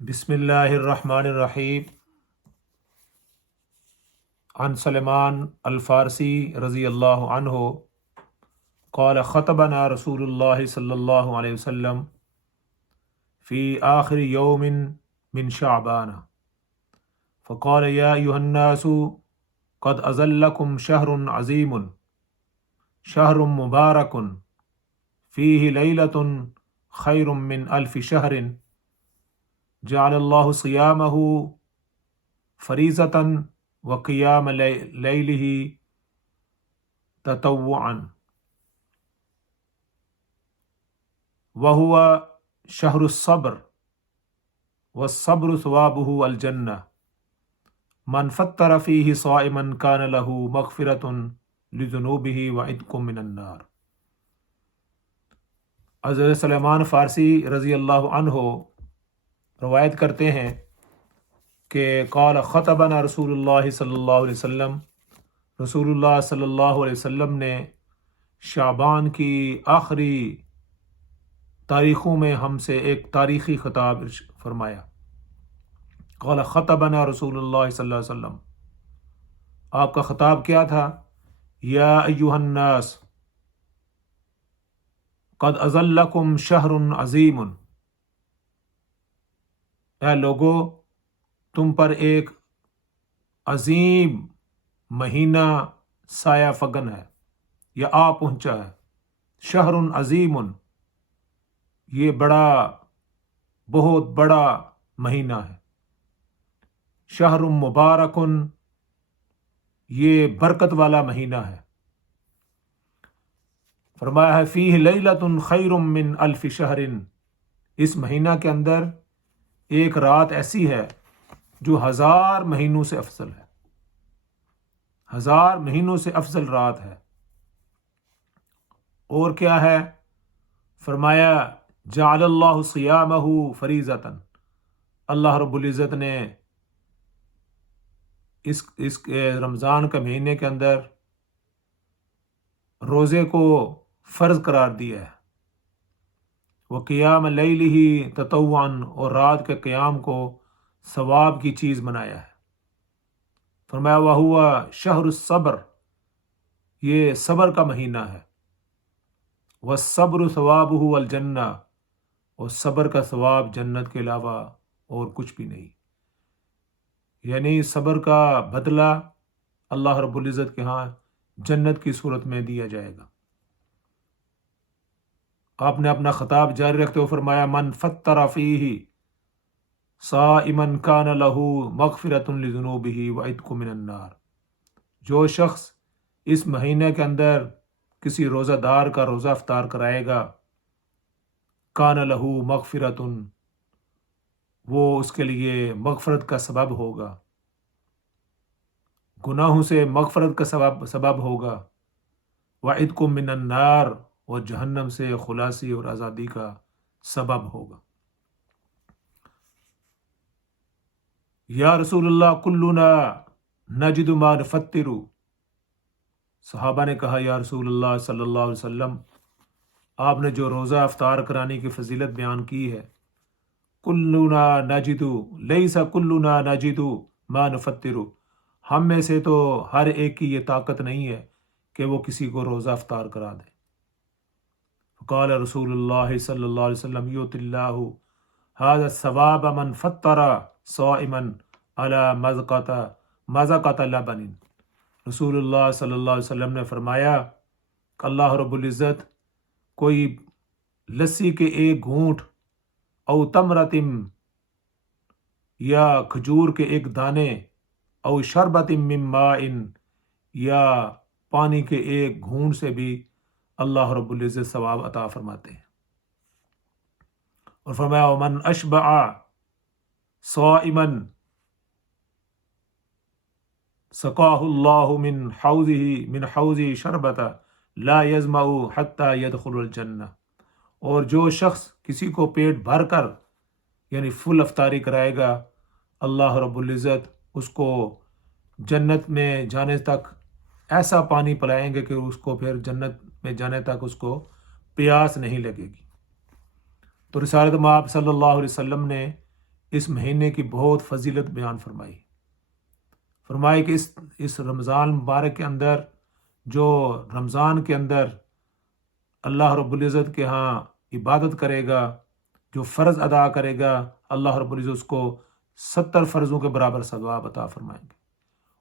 بسم اللہ الرحمن الرحیم۔ عن سلمان الفارسی رضی اللہ عنہ قال خطبنا رسول اللہ صلی اللہ علیہ وسلم فی آخر یوم من شعبان فقال یا ایھا الناس قد اظلکم شہر عظیم شہر مبارک فیہ لیلۃ خیر من الف شہر جعل اللہ صیامہ فریضۃ وقیام لیلہ تطوعا وہو شہر الصبر والصبر ثوابہ الجنہ من فطر فیہ صائما کان لہ مغفرۃ لذنوبہ وعتق من النار۔ حضرت سلمان فارسی رضی اللہ عنہ روایت کرتے ہیں کہ قال خطبنا رسول اللہ صلی اللہ علیہ وسلم، رسول اللہ صلی اللہ علیہ وسلم نے شعبان کی آخری تاریخوں میں ہم سے ایک تاریخی خطاب فرمایا۔ قال خطبنا رسول اللہ صلی اللہ علیہ وسلم، آپ کا خطاب کیا تھا؟ یا ایھا الناس قد اظلکم شہر عظیم، اے لوگو تم پر ایک عظیم مہینہ سایہ فگن ہے یا آ پہنچا ہے۔ شہر عظیم، یہ بہت بڑا مہینہ ہے۔ شہر مبارک، یہ برکت والا مہینہ ہے۔ فرمایا ہے فیہ لیلۃ خیر من الف شہر، اس مہینہ کے اندر ایک رات ایسی ہے جو 1000 مہینوں سے افضل ہے، 1000 مہینوں سے افضل رات ہے۔ اور کیا ہے؟ فرمایا جعل اللہ صیامہ فریضۃ، اللہ رب العزت نے اس رمضان کے مہینے کے اندر روزے کو فرض قرار دیا ہے۔ وقیام لیلہ تطوعا، اور رات کے قیام کو ثواب کی چیز بنایا ہے۔ فرمایا وہو شہر الصبر، یہ صبر کا مہینہ ہے۔ والصبر ثوابہ الجنہ، اور صبر کا ثواب جنت کے علاوہ اور کچھ بھی نہیں، یعنی صبر کا بدلہ اللہ رب العزت کے ہاں جنت کی صورت میں دیا جائے گا۔ آپ نے اپنا خطاب جاری رکھتے ہوئے فرمایا من فطر فیہ صائما کان لہ مغفرۃ لذنوبہ وعتق من النار، جو شخص اس مہینے کے اندر کسی روزہ دار کا روزہ افطار کرائے گا، کان لہ مغفرۃ، وہ اس کے لیے مغفرت کا سبب ہوگا، گناہوں سے مغفرت کا سبب ہوگا، وعتق من النار، اور جہنم سے خلاصی اور آزادی کا سبب ہوگا۔ یا رسول اللہ کلنا نجد ما نفطر، صحابہ نے کہا یا رسول اللہ صلی اللہ علیہ وسلم، آپ نے جو روزہ افطار کرانے کی فضیلت بیان کی ہے، کلنا نجد لیس کلنا نجد ما نفطر، ہم میں سے تو ہر ایک کی یہ طاقت نہیں ہے کہ وہ کسی کو روزہ افطار کرا دے۔ قال رسول اللہ صلی اللہ علیہ وسلم یؤتی اللہ ھذا الثواب من فطر صائما علی مذقۃ لبن، رسول اللہ صلی اللہ علیہ وسلم نے فرمایا کہ اللہ رب العزت کوئی لسی کے ایک گھونٹ، او تمرتم، یا کھجور کے ایک دانے، او شربت من ماء، یا پانی کے ایک گھونٹ سے بھی اللہ رب العزت ثواب عطا فرماتے ہیں۔ اور فرمایا ومن اشبع صائما سقاہ اللہ من حوضہ شربۃ لا یظمأ حتی یدخل الجنہ، اور جو شخص کسی کو پیٹ بھر کر یعنی فل افطاری کرائے گا، اللہ رب العزت اس کو جنت میں جانے تک ایسا پانی پلائیں گے کہ اس کو پھر جنت میں جانے تک اس کو پیاس نہیں لگے گی۔ تو رسالت مآب صلی اللہ علیہ وسلم نے اس مہینے کی بہت فضیلت بیان فرمائی. فرمائے کہ اس رمضان مبارک کے اندر، جو رمضان کے اندر اللہ رب العزت کے ہاں عبادت کرے گا، جو فرض ادا کرے گا، اللہ رب العزت اس کو 70 فرضوں کے برابر ثواب عطا فرمائیں گے،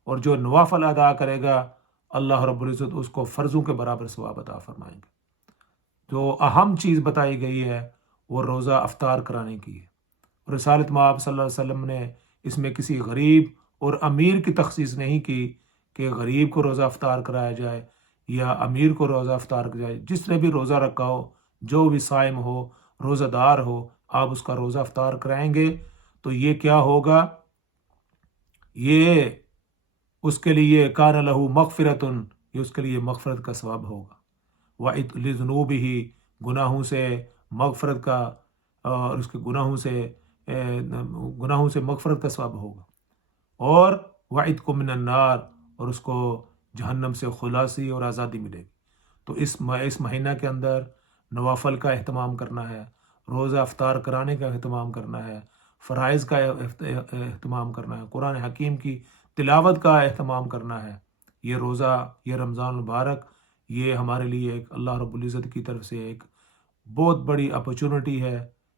اور جو نوافل ادا کرے گا اللہ رب العزت اس کو فرضوں کے برابر ثواب عطا فرمائیں گے. جو اہم چیز بتائی گئی ہے وہ روزہ افطار کرانے کی ہے. رسالت مآب صلی اللہ علیہ وسلم نے اس میں کسی غریب اور امیر کی تخصیص نہیں کی کہ غریب کو روزہ افطار کرایا جائے یا امیر کو روزہ افطار کرایا جائے. جس نے بھی روزہ رکھا ہو، جو بھی صائم ہو، روزہ دار ہو، آپ اس کا روزہ افطار کرائیں گے تو یہ کیا ہوگا، یہ اس کے لیے کان لہو مغفرتن، یہ اس کے لیے مغفرت کا ثواب ہوگا. وَإِذْ ہی گناہوں سے مغفرت کا، اور اس کے گناہوں سے مغفرت کا ثواب ہوگا. اور وَعِدْكُم مِّنَ النَّارِ، اور اس کو جہنم سے خلاصی اور آزادی ملے گی. تو اس مہینہ کے اندر نوافل کا اہتمام کرنا ہے، روزہ افطار کرانے کا اہتمام کرنا ہے، فرائض کا اہتمام کرنا ہے، قرآن حکیم کی تلاوت کا اہتمام کرنا ہے. یہ روزہ، یہ رمضان المبارک، یہ ہمارے لیے ایک اللہ رب العزت کی طرف سے ایک بہت بڑی اپرچونٹی ہے،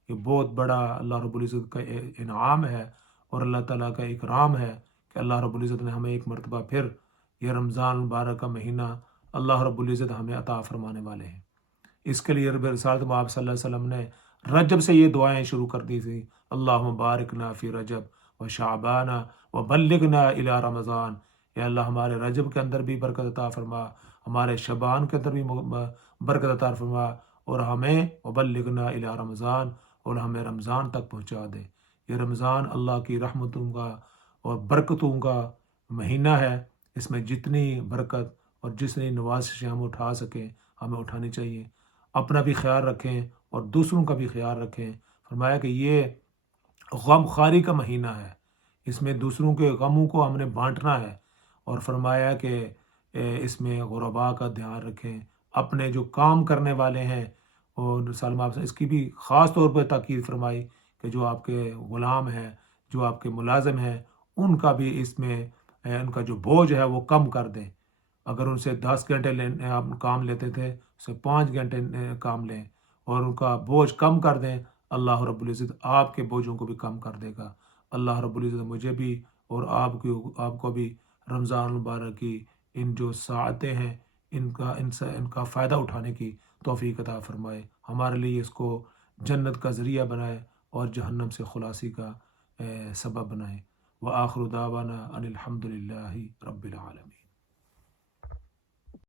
یہ بہت بڑا اللہ رب العزت کا انعام ہے اور اللہ تعالیٰ کا اکرام ہے کہ اللہ رب العزت نے ہمیں ایک مرتبہ پھر یہ رمضان المبارک کا مہینہ اللہ رب العزت ہمیں عطا فرمانے والے ہیں. اس کے لیے رب رسالت مآب صلی اللہ علیہ وسلم نے رجب سے یہ دعائیں شروع کر دی تھی. اللہم بارکنا فی رجب و شعبان و بلغنا الی رمضان. یا اللہ ہمارے رجب کے اندر بھی برکت عطا فرما، ہمارے شعبان کے اندر بھی برکت عطا فرما، اور ہمیں وبلغنا الی رمضان، اور ہمیں رمضان تک پہنچا دے. یہ رمضان اللہ کی رحمتوں کا اور برکتوں کا مہینہ ہے. اس میں جتنی برکت اور جتنی نوازشیں ہم اٹھا سکیں ہمیں اٹھانی چاہیے. اپنا بھی خیال رکھیں اور دوسروں کا بھی خیال رکھیں. فرمایا کہ یہ غم خواری کا مہینہ ہے، اس میں دوسروں کے غموں کو ہم نے بانٹنا ہے. اور فرمایا کہ اس میں غرباء کا دھیان رکھیں. اپنے جو کام کرنے والے ہیں، اور سالم آپ سے اس کی بھی خاص طور پر تاکید فرمائی کہ جو آپ کے غلام ہیں، جو آپ کے ملازم ہیں، ان کا بھی اس میں ان کا جو بوجھ ہے وہ کم کر دیں. اگر ان سے 10 گھنٹے آپ کام لیتے تھے، اسے 5 گھنٹے کام لیں اور ان کا بوجھ کم کر دیں. اللہ رب العزت آپ کے بوجھوں کو بھی کم کر دے گا. اللہ رب العزت مجھے بھی اور آپ کو بھی رمضان المبارک کی ان جو ساعتیں ہیں ان کا فائدہ اٹھانے کی توفیق عطا فرمائے. ہمارے لیے اس کو جنت کا ذریعہ بنائے اور جہنم سے خلاصی کا سبب بنائے. وآخر دعوانا ان الحمد للہ رب العالمین.